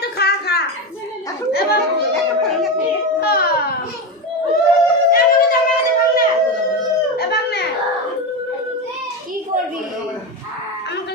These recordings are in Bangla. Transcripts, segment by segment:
তো খা খা কি করবি আমাকে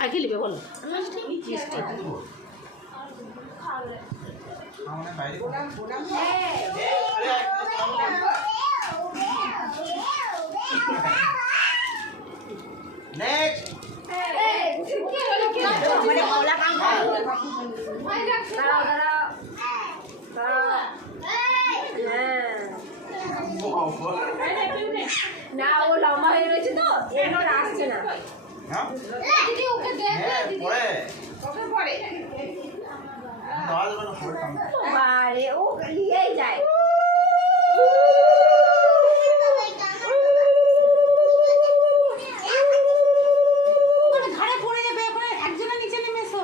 আগে লিবে বলো না ও লম্বা হয়ে রয়েছে তো এগুলো আসছে না বারে ও নিয়েই যায় ঘরে পড়ে যাবে ওখানে একজনের নিচে নেমে এসো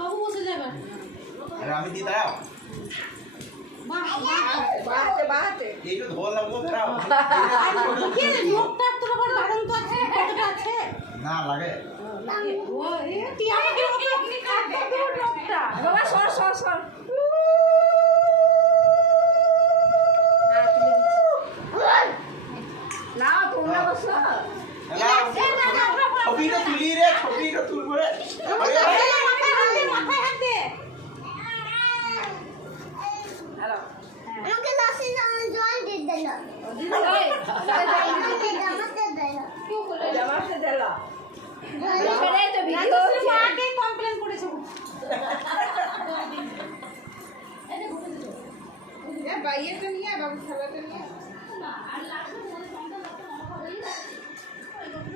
বাবু বসে যাবে আমি দি দাও বাহাতে এই তো ধরলাম গো দাও কি রে লোকটা তোর আবার বারণ তো আছে কতটা আছে না লাগে ও এ তুই আমাকে আপনি কাটতে দেব লোকটা বাবা সর সর সর হ্যাঁ তুলে দিচ্ছি না তোমরা বসো ছবিটা তুলি রে ছবিটা তুলবো রে মাথায় হাত দে হ্যালো আমাকে লাসি জল দিয়ে দিল জামাতে দিল এখানে তো ভিডিও মাকে কমপ্লেইন করেছে এ বাইয়েটা নিয়ে বাবু খালাটা